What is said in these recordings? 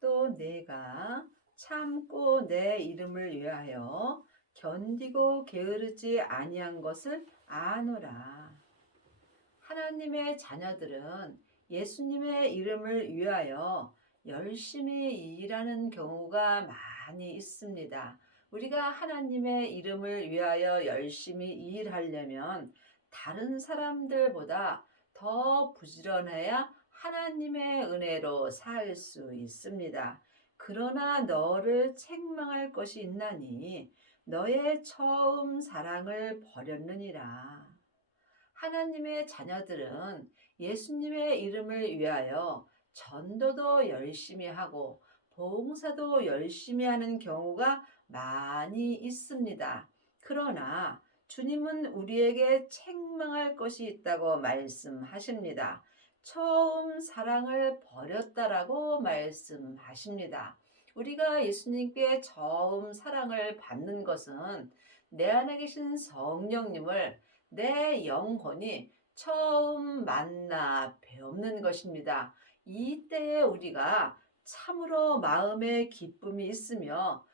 또 내가 참고 내 이름을 위하여 견디고 게으르지 아니한 것을 아노라. 하나님의 자녀들은 예수님의 이름을 위하여 열심히 일하는 경우가 많이 있습니다. 우리가 하나님의 이름을 위하여 열심히 일하려면 다른 사람들보다 더 부지런해야 하나님의 은혜로 살 수 있습니다. 그러나 너를 책망할 것이 있나니 너의 처음 사랑을 버렸느니라. 하나님의 자녀들은 예수님의 이름을 위하여 전도도 열심히 하고 봉사도 열심히 하는 경우가 많이 있습니다. 그러나 주님은 우리에게 책망할 것이 있다고 말씀하십니다. 처음 사랑을 버렸다라고 말씀하십니다. 우리가 예수님께 처음 사랑을 받는 것은 내 안에 계신 성령님을 내 영혼이 처음 만나 배우는 것입니다. 이때에 우리가 참으로 마음에 기쁨이 있으며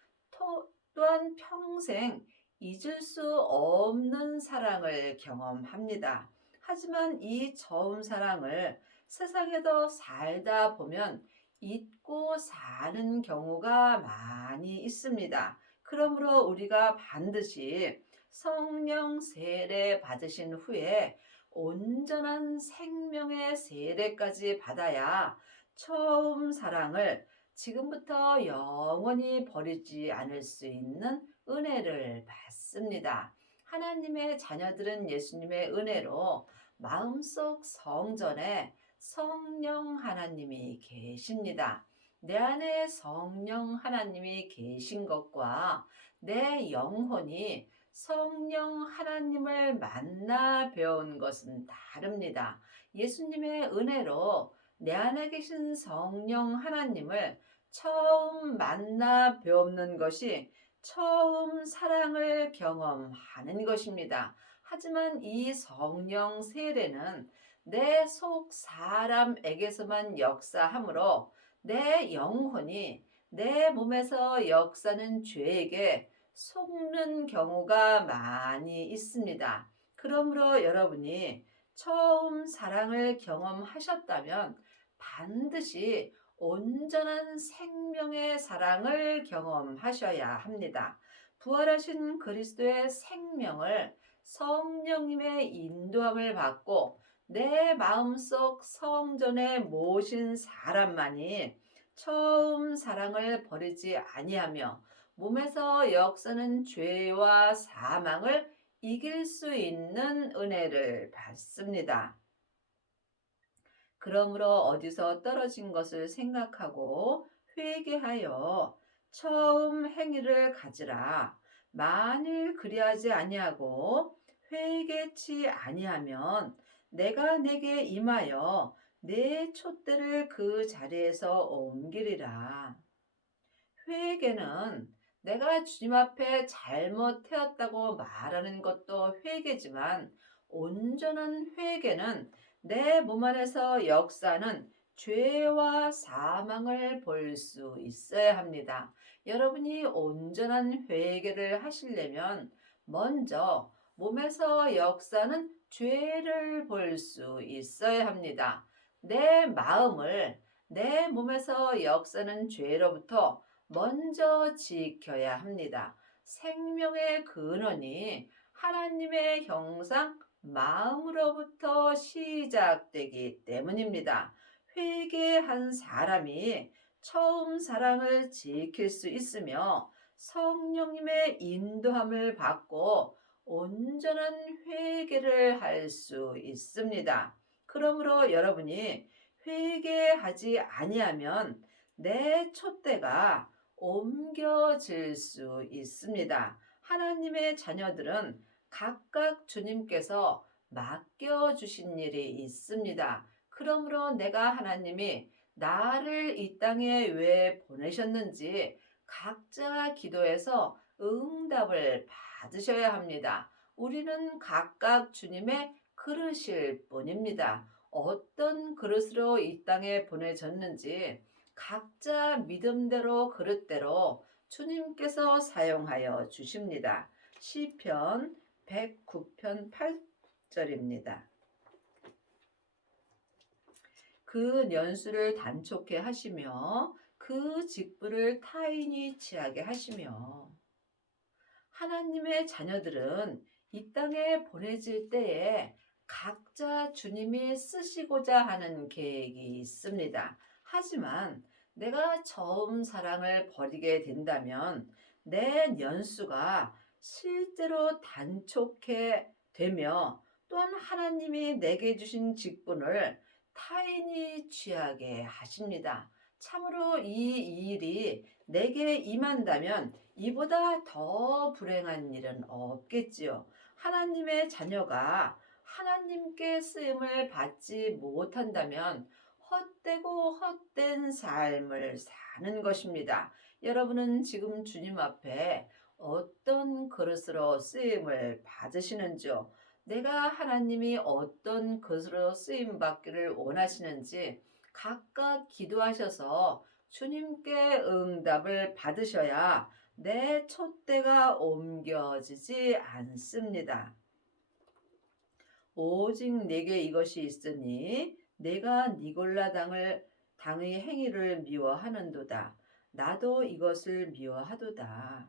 또한 평생 잊을 수 없는 사랑을 경험합니다. 하지만 이 처음 사랑을 세상에서 살다 보면 잊고 사는 경우가 많이 있습니다. 그러므로 우리가 반드시 성령 세례 받으신 후에 온전한 생명의 세례까지 받아야 처음 사랑을 지금부터 영원히 버리지 않을 수 있는 은혜를 받습니다. 하나님의 자녀들은 예수님의 은혜로 마음속 성전에 성령 하나님이 계십니다. 내 안에 성령 하나님이 계신 것과 내 영혼이 성령 하나님을 만나 배운 것은 다릅니다. 예수님의 은혜로 내 안에 계신 성령 하나님을 처음 만나 배우는 것이 처음 사랑을 경험하는 것입니다. 하지만 이 성령 세례는 내 속 사람에게서만 역사하므로 내 영혼이 내 몸에서 역사는 죄에게 속는 경우가 많이 있습니다. 그러므로 여러분이 처음 사랑을 경험하셨다면 반드시 온전한 생명의 사랑을 경험하셔야 합니다. 부활하신 그리스도의 생명을 성령님의 인도함을 받고 내 마음속 성전에 모신 사람만이 처음 사랑을 버리지 아니하며 몸에서 역사는 죄와 사망을 이길 수 있는 은혜를 받습니다. 그러므로 어디서 떨어진 것을 생각하고 회개하여 처음 행위를 가지라. 만일 그리하지 아니하고 회개치 아니하면 내가 내게 임하여 내 촛대를 그 자리에서 옮기리라. 회개는 내가 주님 앞에 잘못되었다고 말하는 것도 회개지만 온전한 회개는 내 몸 안에서 역사는 죄와 사망을 볼 수 있어야 합니다. 여러분이 온전한 회개를 하시려면 먼저 몸에서 역사는 죄를 볼 수 있어야 합니다. 내 마음을 내 몸에서 역사는 죄로부터 먼저 지켜야 합니다. 생명의 근원이 하나님의 형상 마음으로부터 시작되기 때문입니다. 회개한 사람이 처음 사랑을 지킬 수 있으며 성령님의 인도함을 받고 온전한 회개를 할 수 있습니다. 그러므로 여러분이 회개하지 아니하면 내 촛대가 옮겨질 수 있습니다. 하나님의 자녀들은 각각 주님께서 맡겨주신 일이 있습니다. 그러므로 내가 하나님이 나를 이 땅에 왜 보내셨는지 각자 기도해서 응답을 받으셔야 합니다. 우리는 각각 주님의 그릇일 뿐입니다. 어떤 그릇으로 이 땅에 보내졌는지 각자 믿음대로 그릇대로 주님께서 사용하여 주십니다. 시편 109편 8절입니다. 그 년수를 단촉해 하시며 그 직분을 타인이 취하게 하시며. 하나님의 자녀들은 이 땅에 보내질 때에 각자 주님이 쓰시고자 하는 계획이 있습니다. 하지만 내가 처음 사랑을 버리게 된다면 내 연수가 실제로 단촉해 되며 또한 하나님이 내게 주신 직분을 타인이 취하게 하십니다. 참으로 이 일이 내게 임한다면 이보다 더 불행한 일은 없겠지요. 하나님의 자녀가 하나님께 쓰임을 받지 못한다면 헛되고 헛된 삶을 사는 것입니다. 여러분은 지금 주님 앞에 어떤 그릇으로 쓰임을 받으시는지요? 내가 하나님이 어떤 그릇으로 쓰임 받기를 원하시는지 각각 기도하셔서 주님께 응답을 받으셔야 내 촛대가 옮겨지지 않습니다. 오직 내게 이것이 있으니 내가 니골라 당의 행위를 미워하는도다. 나도 이것을 미워하도다.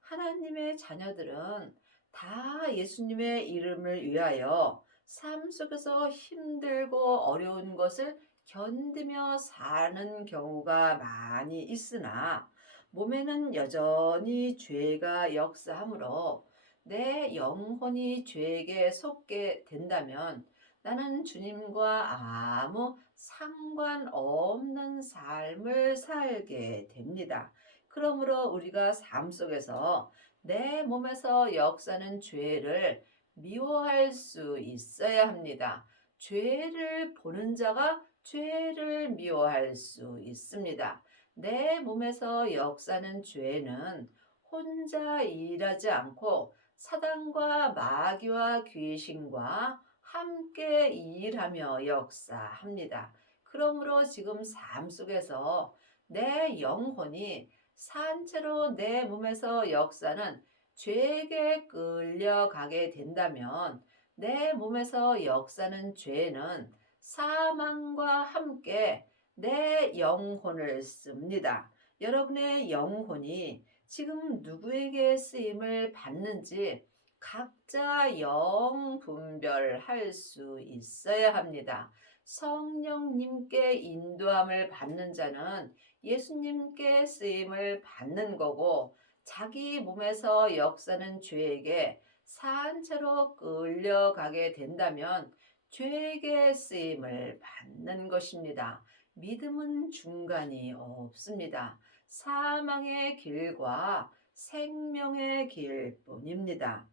하나님의 자녀들은 다 예수님의 이름을 위하여 삶 속에서 힘들고 어려운 것을 견디며 사는 경우가 많이 있으나 몸에는 여전히 죄가 역사하므로 내 영혼이 죄에게 속게 된다면 나는 주님과 아무 상관없는 삶을 살게 됩니다. 그러므로 우리가 삶 속에서 내 몸에서 역사하는 죄를 미워할 수 있어야 합니다. 죄를 보는 자가 죄를 미워할 수 있습니다. 내 몸에서 역사하는 죄는 혼자 일하지 않고 사단과 마귀와 귀신과 함께 일하며 역사합니다. 그러므로 지금 삶 속에서 내 영혼이 산채로 내 몸에서 역사는 죄에게 끌려가게 된다면 내 몸에서 역사는 죄는 사망과 함께 내 영혼을 씁니다. 여러분의 영혼이 지금 누구에게 쓰임을 받는지 각자 영 분별할 수 있어야 합니다. 성령님께 인도함을 받는 자는 예수님께 쓰임을 받는 거고 자기 몸에서 역사는 죄에게 산채로 끌려가게 된다면 죄에게 쓰임을 받는 것입니다. 믿음은 중간이 없습니다. 사망의 길과 생명의 길뿐입니다.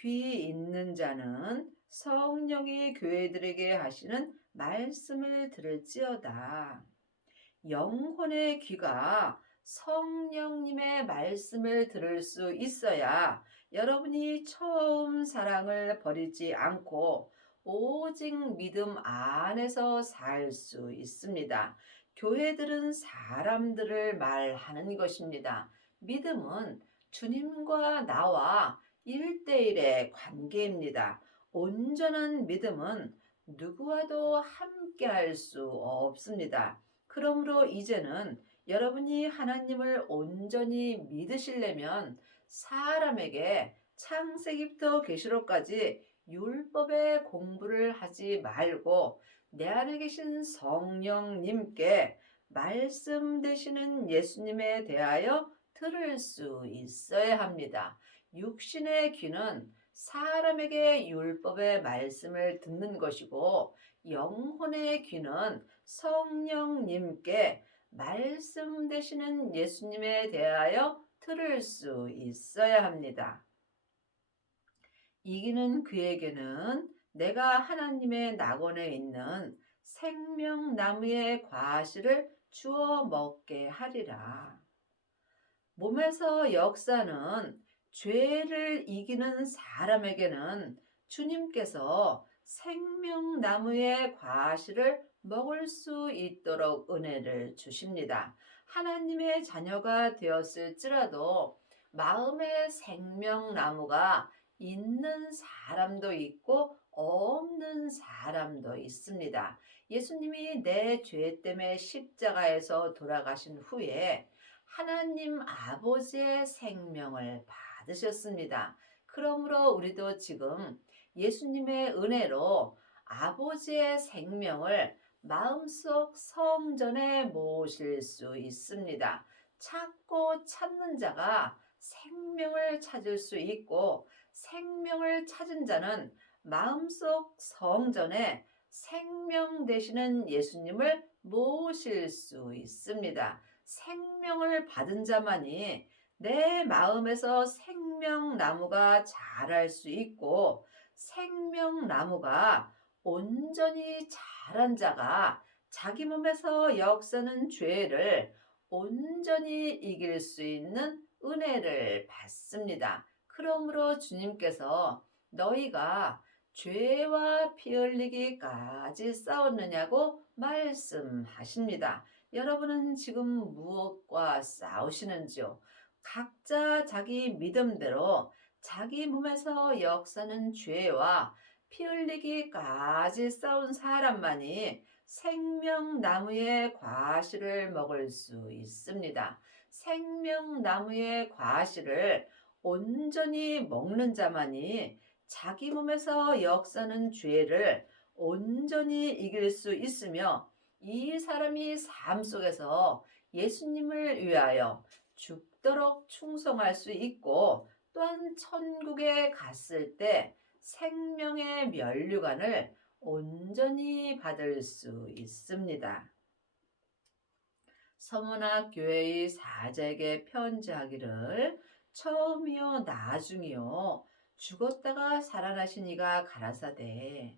귀 있는 자는 성령이 교회들에게 하시는 말씀을 들을지어다. 영혼의 귀가 성령님의 말씀을 들을 수 있어야 여러분이 처음 사랑을 버리지 않고 오직 믿음 안에서 살 수 있습니다. 교회들은 사람들을 말하는 것입니다. 믿음은 주님과 나와 1대1의 관계입니다. 온전한 믿음은 누구와도 함께 할 수 없습니다. 그러므로 이제는 여러분이 하나님을 온전히 믿으시려면 사람에게 창세기부터 계시록까지 율법의 공부를 하지 말고 내 안에 계신 성령님께 말씀 되시는 예수님에 대하여 들을 수 있어야 합니다. 육신의 귀는 사람에게 율법의 말씀을 듣는 것이고 영혼의 귀는 성령님께 말씀 되시는 예수님에 대하여 들을 수 있어야 합니다. 이기는 그에게는 내가 하나님의 낙원에 있는 생명나무의 과실을 주어 먹게 하리라. 몸에서 역사는 죄를 이기는 사람에게는 주님께서 생명나무의 과실을 먹을 수 있도록 은혜를 주십니다. 하나님의 자녀가 되었을지라도 마음의 생명나무가 있는 사람도 있고 없는 사람도 있습니다. 예수님이 내 죄 때문에 십자가에서 돌아가신 후에 하나님 아버지의 생명을 받으셨습니다. 그러므로 우리도 지금 예수님의 은혜로 아버지의 생명을 마음속 성전에 모실 수 있습니다. 찾고 찾는 자가 생명을 찾을 수 있고 생명을 찾은 자는 마음속 성전에 생명 되시는 예수님을 모실 수 있습니다. 생명을 받은 자만이 내 마음에서 생명나무가 자랄 수 있고 생명나무가 온전히 자란 자가 자기 몸에서 역사는 죄를 온전히 이길 수 있는 은혜를 받습니다. 그러므로 주님께서 너희가 죄와 피 흘리기까지 싸웠느냐고 말씀하십니다. 여러분은 지금 무엇과 싸우시는지요? 각자 자기 믿음대로 자기 몸에서 역사는 죄와 피 흘리기까지 싸운 사람만이 생명나무의 과실을 먹을 수 있습니다. 생명나무의 과실을 온전히 먹는 자만이 자기 몸에서 역사는 죄를 온전히 이길 수 있으며 이 사람이 삶 속에서 예수님을 위하여 죽도록 충성할 수 있고 또한 천국에 갔을 때 생명의 면류관을 온전히 받을 수 있습니다. 서문학 교회의 사제에게 편지하기를 처음이요 나중이요 죽었다가 살아나신 이가 가라사대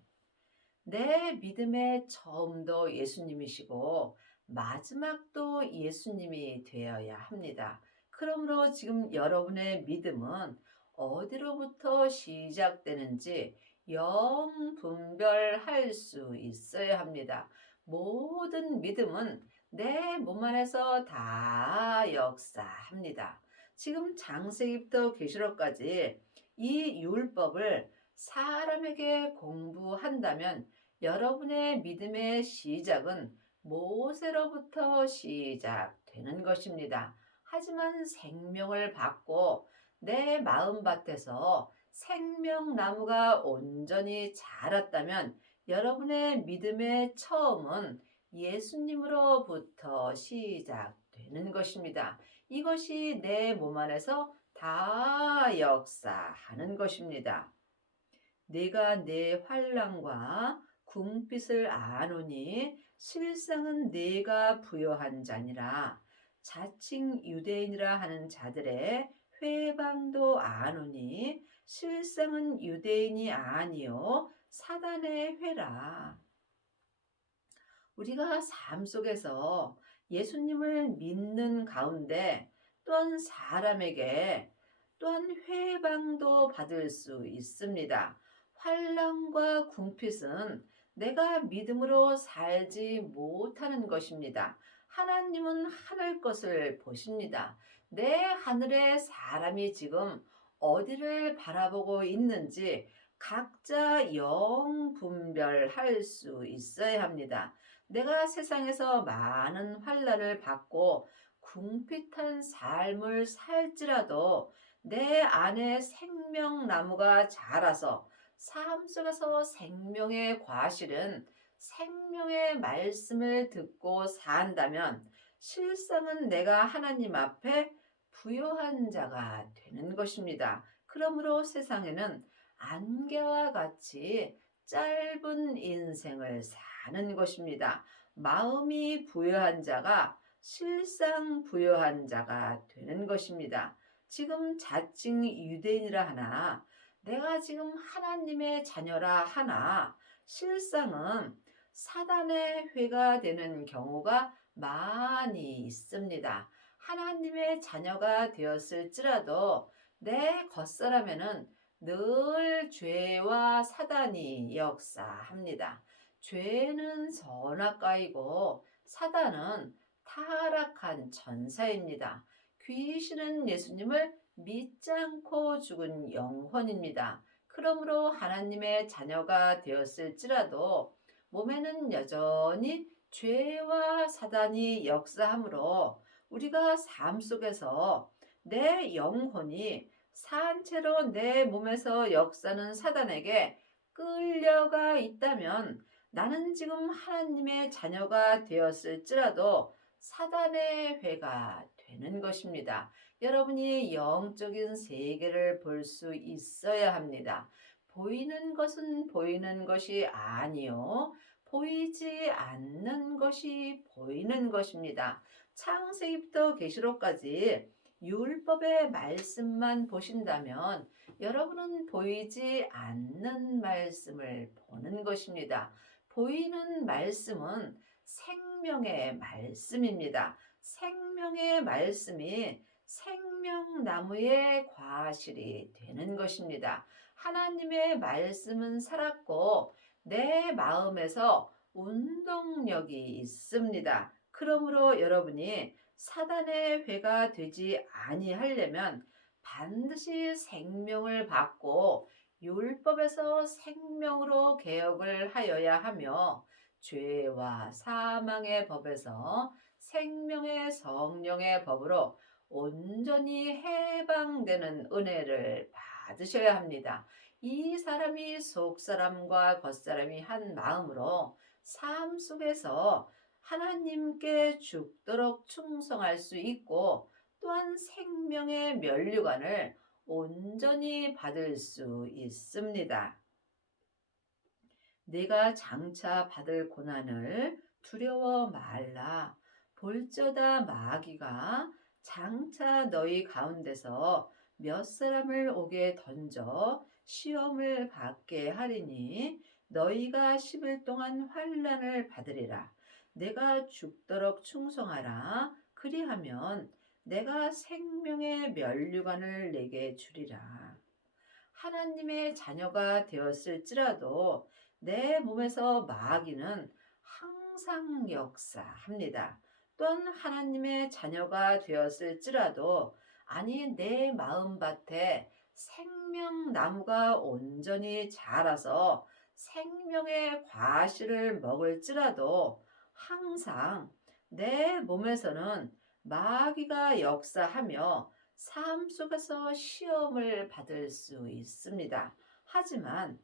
내 믿음의 처음도 예수님이시고 마지막도 예수님이 되어야 합니다. 그러므로 지금 여러분의 믿음은 어디로부터 시작되는지 분별할 수 있어야 합니다. 모든 믿음은 내 몸 안에서 다 역사합니다. 지금 창세기부터 계시록까지 이 율법을 사람에게 공부한다면 여러분의 믿음의 시작은 모세로부터 시작되는 것입니다. 하지만 생명을 받고 내 마음밭에서 생명나무가 온전히 자랐다면 여러분의 믿음의 처음은 예수님으로부터 시작되는 것입니다. 이것이 내 몸 안에서 다 역사하는 것입니다. 네가 내 환난과 궁핍을 아노니 실상은 네가 부요한 자니라. 자칭 유대인이라 하는 자들의 회방도 아노니 실상은 유대인이 아니요 사단의 회라. 우리가 삶 속에서 예수님을 믿는 가운데 또한 사람에게 또한 회방도 받을 수 있습니다. 환난과 궁핍은 내가 믿음으로 살지 못하는 것입니다. 하나님은 하늘 것을 보십니다. 내 하늘에 사람이 지금 어디를 바라보고 있는지 각자 분별할 수 있어야 합니다. 내가 세상에서 많은 환난을 받고 궁핍한 삶을 살지라도 내 안에 생명나무가 자라서 삶 속에서 생명의 과실은 생명의 말씀을 듣고 산다면 실상은 내가 하나님 앞에 부요한 자가 되는 것입니다. 그러므로 세상에는 안개와 같이 짧은 인생을 사는 것입니다. 마음이 부요한 자가 실상 부요한 자가 되는 것입니다. 지금 자칭 유대인이라 하나 내가 지금 하나님의 자녀라 하나 실상은 사단의 회가 되는 경우가 많이 있습니다. 하나님의 자녀가 되었을지라도 내 겉사람에는 늘 죄와 사단이 역사합니다. 죄는 선악과이고 사단은 타락한 전사입니다. 귀신은 예수님을 믿지 않고 죽은 영혼입니다. 그러므로 하나님의 자녀가 되었을지라도 몸에는 여전히 죄와 사단이 역사하므로 우리가 삶 속에서 내 영혼이 산채로 내 몸에서 역사는 사단에게 끌려가 있다면 나는 지금 하나님의 자녀가 되었을지라도 사단의 회가 되는 것입니다. 여러분이 영적인 세계를 볼 수 있어야 합니다. 보이는 것은 보이는 것이 아니요. 보이지 않는 것이 보이는 것입니다. 창세기부터 계시록까지 율법의 말씀만 보신다면 여러분은 보이지 않는 말씀을 보는 것입니다. 보이는 말씀은 생명의 말씀입니다. 생명의 말씀이 생명나무의 과실이 되는 것입니다. 하나님의 말씀은 살았고 내 마음에서 운동력이 있습니다. 그러므로 여러분이 사단의 회가 되지 아니하려면 반드시 생명을 받고 율법에서 생명으로 개혁을 하여야 하며 죄와 사망의 법에서 생명의 성령의 법으로 온전히 해방되는 은혜를 받으셔야 합니다. 이 사람이 속사람과 겉사람이 한 마음으로 삶 속에서 하나님께 죽도록 충성할 수 있고 또한 생명의 면류관을 온전히 받을 수 있습니다. 내가 장차 받을 고난을 두려워 말라. 볼저다 마귀가 장차 너희 가운데서 몇 사람을 오게 던져 시험을 받게 하리니 너희가 10일 동안 환난을 받으리라. 내가 죽도록 충성하라. 그리하면 내가 생명의 면류관을 내게 주리라. 하나님의 자녀가 되었을지라도 내 몸에서 마귀는 항상 역사합니다. 또한 하나님의 자녀가 되었을지라도 아니 내 마음밭에 생명나무가 온전히 자라서 생명의 과실을 먹을지라도 항상 내 몸에서는 마귀가 역사하며 삶 속에서 시험을 받을 수 있습니다. 하지만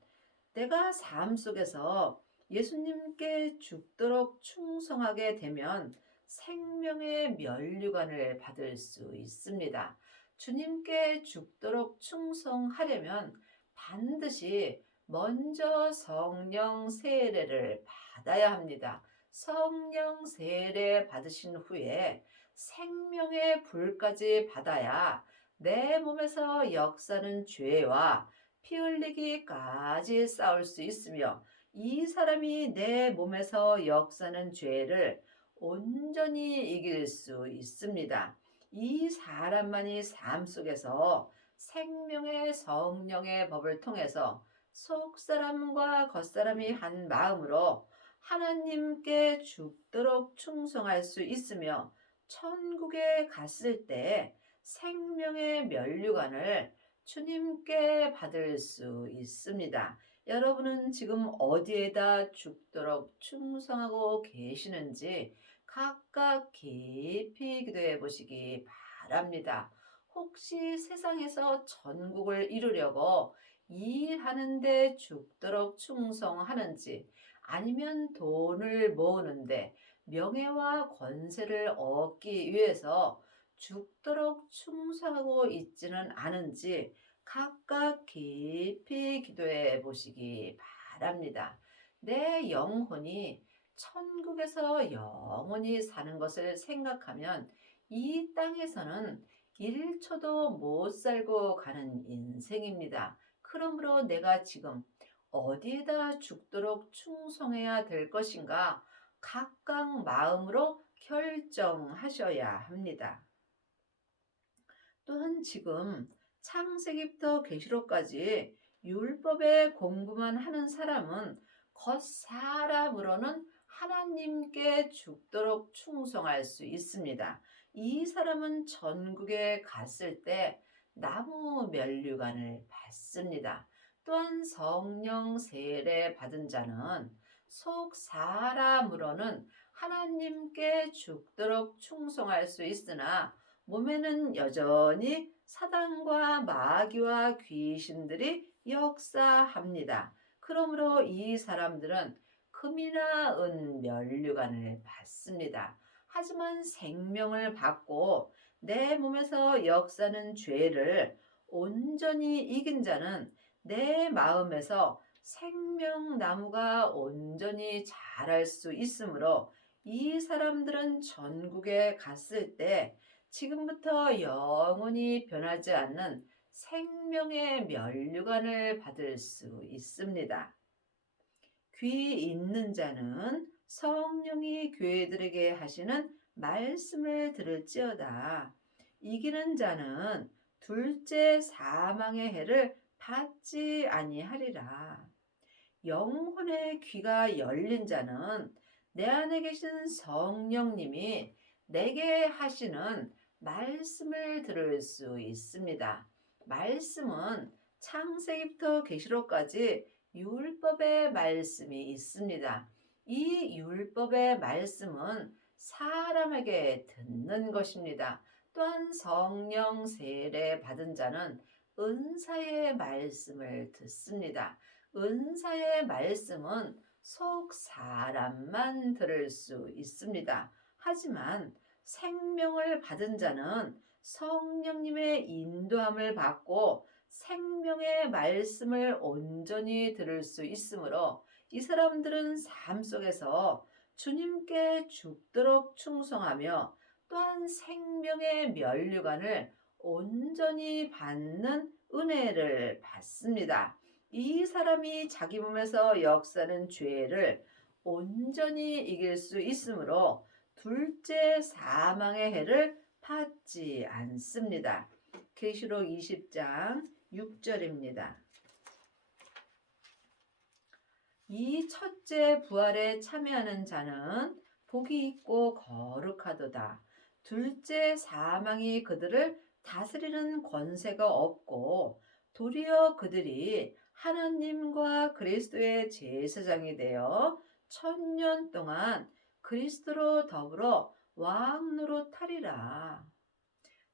내가 삶 속에서 예수님께 죽도록 충성하게 되면 생명의 면류관을 받을 수 있습니다. 주님께 죽도록 충성하려면 반드시 먼저 성령 세례를 받아야 합니다. 성령 세례 받으신 후에 생명의 불까지 받아야 내 몸에서 역사는 죄와 피 흘리기까지 싸울 수 있으며 이 사람이 내 몸에서 역사는 죄를 온전히 이길 수 있습니다. 이 사람만이 삶 속에서 생명의 성령의 법을 통해서 속사람과 겉사람이 한 마음으로 하나님께 죽도록 충성할 수 있으며 천국에 갔을 때 생명의 면류관을 주님께 받을 수 있습니다. 여러분은 지금 어디에다 죽도록 충성하고 계시는지 각각 깊이 기도해 보시기 바랍니다. 혹시 세상에서 천국을 이루려고 일하는데 죽도록 충성하는지 아니면 돈을 모으는데 명예와 권세를 얻기 위해서 죽도록 충성하고 있지는 않은지 각각 깊이 기도해 보시기 바랍니다. 내 영혼이 천국에서 영원히 사는 것을 생각하면 이 땅에서는 1초도 못 살고 가는 인생입니다. 그러므로 내가 지금 어디에다 죽도록 충성해야 될 것인가 각각 마음으로 결정하셔야 합니다. 또한 지금 창세기부터 계시록까지 율법의 공부만 하는 사람은 겉사람으로는 하나님께 죽도록 충성할 수 있습니다. 이 사람은 전국에 갔을 때 나무 면류관을 받습니다. 또한 성령 세례 받은 자는 속 사람으로는 하나님께 죽도록 충성할 수 있으나 몸에는 여전히 사단과 마귀와 귀신들이 역사합니다. 그러므로 이 사람들은 금이나 은 면류관을 받습니다. 하지만 생명을 받고 내 몸에서 역사는 죄를 온전히 이긴 자는 내 마음에서 생명나무가 온전히 자랄 수 있으므로 이 사람들은 전국에 갔을 때 지금부터 영원히 변하지 않는 생명의 면류관을 받을 수 있습니다. 귀 있는 자는 성령이 교회들에게 하시는 말씀을 들을지어다. 이기는 자는 둘째 사망의 해를 받지 아니하리라. 영혼의 귀가 열린 자는 내 안에 계신 성령님이 내게 하시는 말씀을 들을 수 있습니다. 말씀은 창세기부터 계시록까지 율법의 말씀이 있습니다. 이 율법의 말씀은 사람에게 듣는 것입니다. 또한 성령 세례 받은 자는 은사의 말씀을 듣습니다. 은사의 말씀은 속 사람만 들을 수 있습니다. 하지만 생명을 받은 자는 성령님의 인도함을 받고 생명의 말씀을 온전히 들을 수 있으므로 이 사람들은 삶 속에서 주님께 죽도록 충성하며 또한 생명의 면류관을 온전히 받는 은혜를 받습니다. 이 사람이 자기 몸에서 역사는 죄를 온전히 이길 수 있으므로 둘째 사망의 해를 받지 않습니다. 계시록 20장 6절입니다. 이 첫째 부활에 참여하는 자는 복이 있고 거룩하도다. 둘째 사망이 그들을 다스리는 권세가 없고 도리어 그들이 하나님과 그리스도의 제사장이 되어 1000년 동안 그리스도로 더불어 왕 노릇하리라.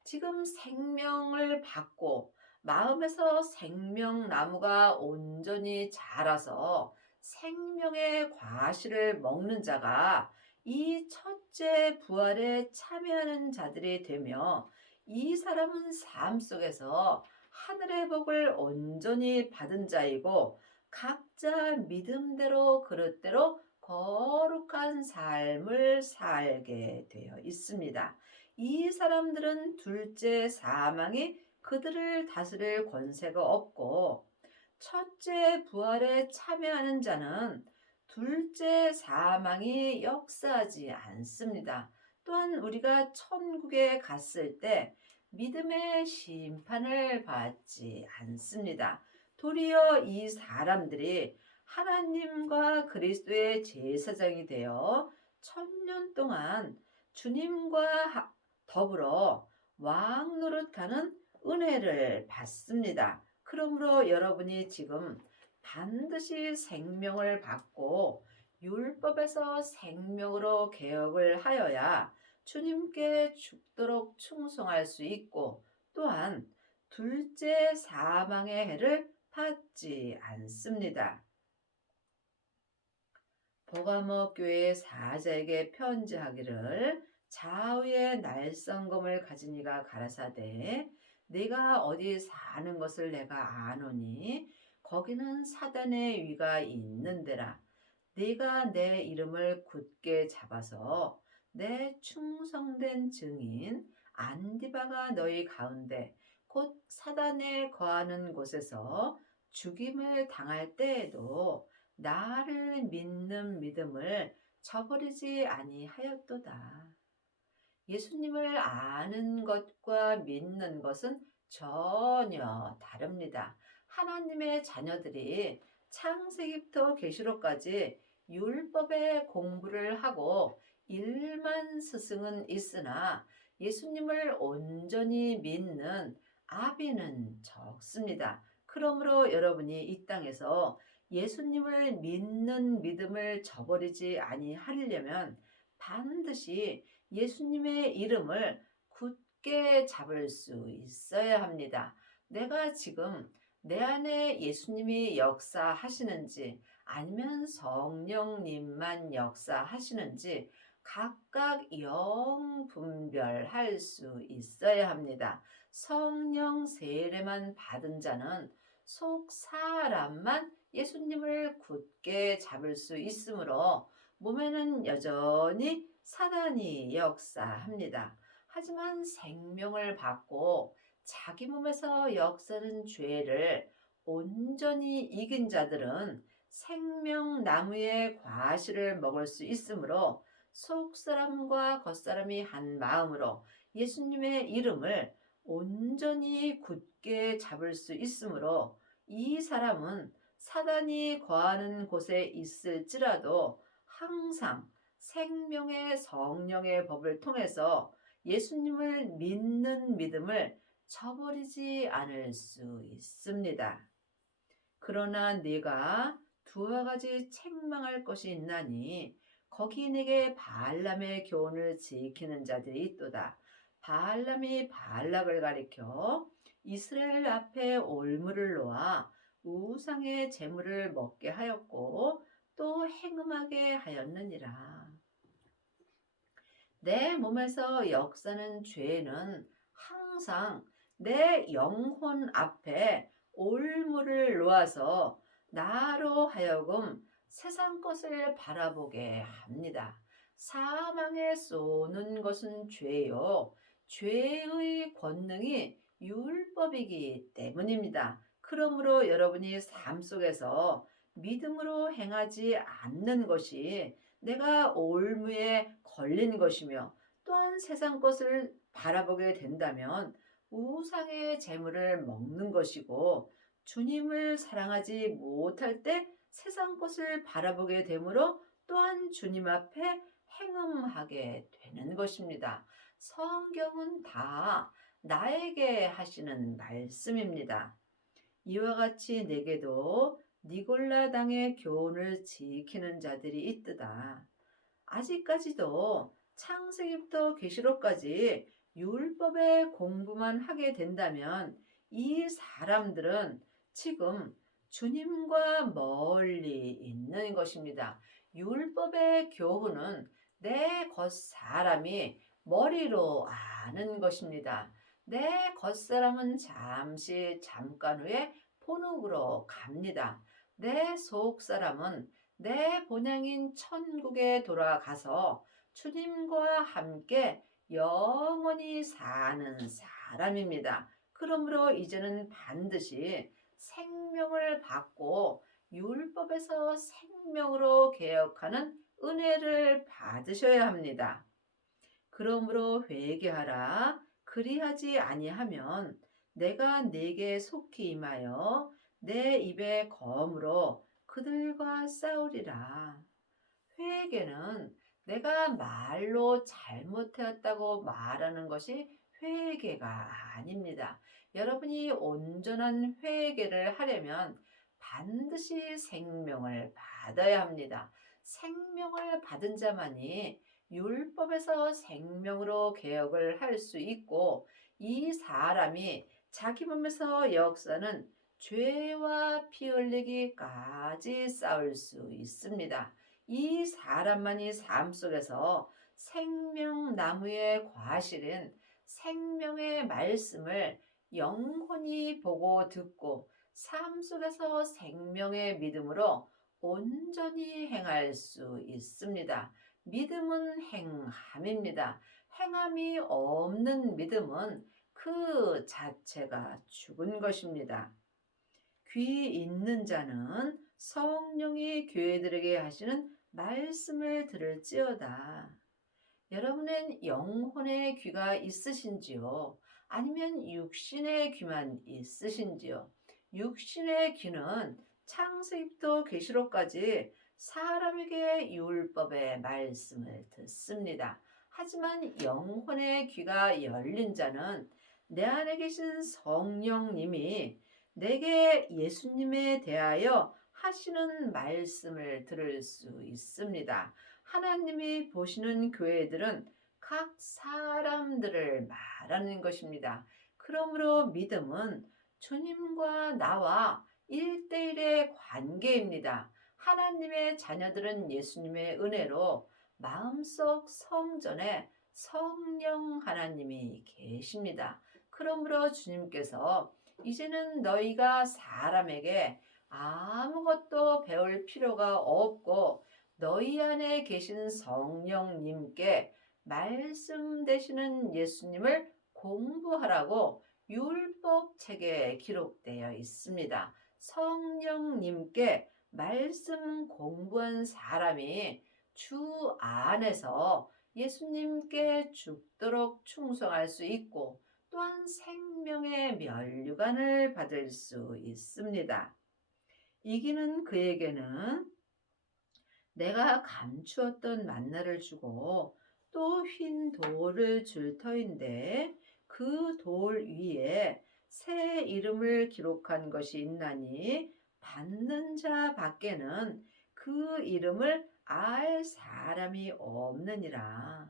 지금 생명을 받고 마음에서 생명나무가 온전히 자라서 생명의 과실을 먹는 자가 이 첫째 부활에 참여하는 자들이 되며 이 사람은 삶 속에서 하늘의 복을 온전히 받은 자이고 각자 믿음대로 그릇대로 거룩한 삶을 살게 되어 있습니다. 이 사람들은 둘째 사망이 그들을 다스릴 권세가 없고 첫째 부활에 참여하는 자는 둘째 사망이 역사하지 않습니다. 또한 우리가 천국에 갔을 때 믿음의 심판을 받지 않습니다. 도리어 이 사람들이 하나님과 그리스도의 제사장이 되어 1000년 동안 주님과 더불어 왕 노릇하는 은혜를 받습니다. 그러므로 여러분이 지금 반드시 생명을 받고 율법에서 생명으로 개혁을 하여야 주님께 죽도록 충성할 수 있고 또한 둘째 사망의 해를 받지 않습니다. 버가모 교회 사자에게 편지하기를 좌우의 날성검을 가진 이가 가라사대 네가 어디 사는 것을 내가 아노니 거기는 사단의 위가 있는 데라. 네가 내 이름을 굳게 잡아서 내 충성된 증인 안디바가 너희 가운데 곧 사단에 거하는 곳에서 죽임을 당할 때에도 나를 믿는 믿음을 저버리지 아니하였도다. 예수님을 아는 것과 믿는 것은 전혀 다릅니다. 하나님의 자녀들이 창세기부터 계시록까지 율법의 공부를 하고 일만 스승은 있으나 예수님을 온전히 믿는 아비는 적습니다. 그러므로 여러분이 이 땅에서 예수님을 믿는 믿음을 저버리지 아니하려면 반드시 예수님의 이름을 굳게 잡을 수 있어야 합니다. 내가 지금 내 안에 예수님이 역사하시는지 아니면 성령님만 역사하시는지 각각 영 분별할 수 있어야 합니다. 성령 세례만 받은 자는 속 사람만 예수님을 굳게 잡을 수 있으므로 몸에는 여전히 사단이 역사합니다. 하지만 생명을 받고 자기 몸에서 역사는 죄를 온전히 이긴 자들은 생명나무의 과실을 먹을 수 있으므로 속사람과 겉사람이 한 마음으로 예수님의 이름을 온전히 굳게 잡을 수 있으므로 이 사람은 사단이 거하는 곳에 있을지라도 항상 생명의 성령의 법을 통해서 예수님을 믿는 믿음을 저버리지 않을 수 있습니다. 그러나 네가 두어 가지 책망할 것이 있나니 거기 내게 바알람의 교훈을 지키는 자들이 있도다. 바알람이 바알락을 가리켜 이스라엘 앞에 올무를 놓아 우상의 제물을 먹게 하였고 또 행음하게 하였느니라. 내 몸에서 역사는 죄는 항상 내 영혼 앞에 올무를 놓아서 나로 하여금 세상 것을 바라보게 합니다. 사망에 쏘는 것은 죄요. 죄의 권능이 율법이기 때문입니다. 그러므로 여러분이 삶 속에서 믿음으로 행하지 않는 것이 내가 올무에 걸린 것이며 또한 세상 것을 바라보게 된다면 우상의 재물을 먹는 것이고 주님을 사랑하지 못할 때 세상 것을 바라보게 되므로 또한 주님 앞에 행음하게 되는 것입니다. 성경은 다 나에게 하시는 말씀입니다. 이와 같이 내게도 니골라당의 교훈을 지키는 자들이 있도다. 아직까지도 창세기부터 계시록까지 율법의 공부만 하게 된다면 이 사람들은 지금 주님과 멀리 있는 것입니다. 율법의 교훈은 내 겉사람이 머리로 아는 것입니다. 내 겉사람은 잠깐 후에 본국으로 갑니다. 내 속사람은 내 본향인 천국에 돌아가서 주님과 함께 영원히 사는 사람입니다. 그러므로 이제는 반드시 생명을 받고 율법에서 생명으로 개혁하는 은혜를 받으셔야 합니다. 그러므로 회개하라. 그리하지 아니하면 내가 네게 속히 임하여 내 입의 검으로 그들과 싸우리라. 회개는 내가 말로 잘못되었다고 말하는 것이 회개가 아닙니다. 여러분이 온전한 회개를 하려면 반드시 생명을 받아야 합니다. 생명을 받은 자만이 율법에서 생명으로 개혁을 할 수 있고 이 사람이 자기 몸에서 역사는 죄와 피 흘리기까지 싸울 수 있습니다. 이 사람만이 삶 속에서 생명나무의 과실인 생명의 말씀을 영혼이 보고 듣고 삶 속에서 생명의 믿음으로 온전히 행할 수 있습니다. 믿음은 행함입니다. 행함이 없는 믿음은 그 자체가 죽은 것입니다. 귀 있는 자는 성령이 교회들에게 하시는 말씀을 들을지어다. 여러분은 영혼의 귀가 있으신지요? 아니면 육신의 귀만 있으신지요? 육신의 귀는 창세기부터 계시록까지 사람에게 율법의 말씀을 듣습니다. 하지만 영혼의 귀가 열린 자는 내 안에 계신 성령님이 내게 예수님에 대하여 하시는 말씀을 들을 수 있습니다. 하나님이 보시는 교회들은 각 사람들을 말하는 것입니다. 그러므로 믿음은 주님과 나와 1대1의 관계입니다. 하나님의 자녀들은 예수님의 은혜로 마음속 성전에 성령 하나님이 계십니다. 그러므로 주님께서 이제는 너희가 사람에게 아무것도 배울 필요가 없고 너희 안에 계신 성령님께 말씀 되시는 예수님을 공부하라고 율법 책에 기록되어 있습니다. 성령님께 말씀 공부한 사람이 주 안에서 예수님께 죽도록 충성할 수 있고 또한 생명의 면류관을 받을 수 있습니다. 이기는 그에게는 내가 감추었던 만나를 주고 또 흰 돌을 줄 터인데 그 돌 위에 새 이름을 기록한 것이 있나니 받는 자 밖에는 그 이름을 알 사람이 없느니라.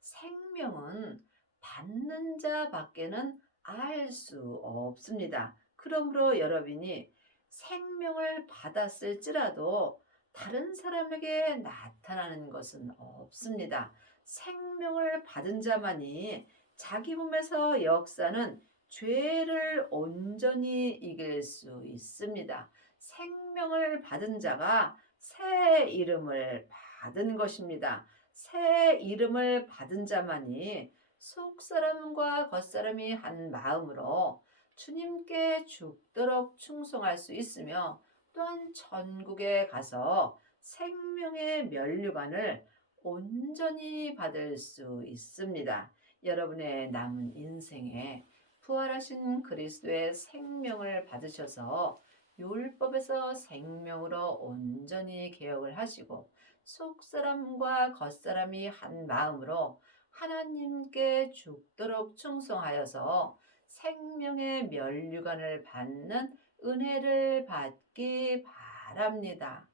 생명은 받는 자 밖에는 알 수 없습니다. 그러므로 여러분이 생명을 받았을지라도 다른 사람에게 나타나는 것은 없습니다. 생명을 받은 자만이 자기 몸에서 역사는 죄를 온전히 이길 수 있습니다. 생명을 받은 자가 새 이름을 받은 것입니다. 새 이름을 받은 자만이 속사람과 겉사람이 한 마음으로 주님께 죽도록 충성할 수 있으며 또한 천국에 가서 생명의 면류관을 온전히 받을 수 있습니다. 여러분의 남은 인생에 부활하신 그리스도의 생명을 받으셔서 율법에서 생명으로 온전히 개혁을 하시고 속사람과 겉사람이 한 마음으로 하나님께 죽도록 충성하여서 생명의 면류관을 받는 은혜를 받기 바랍니다.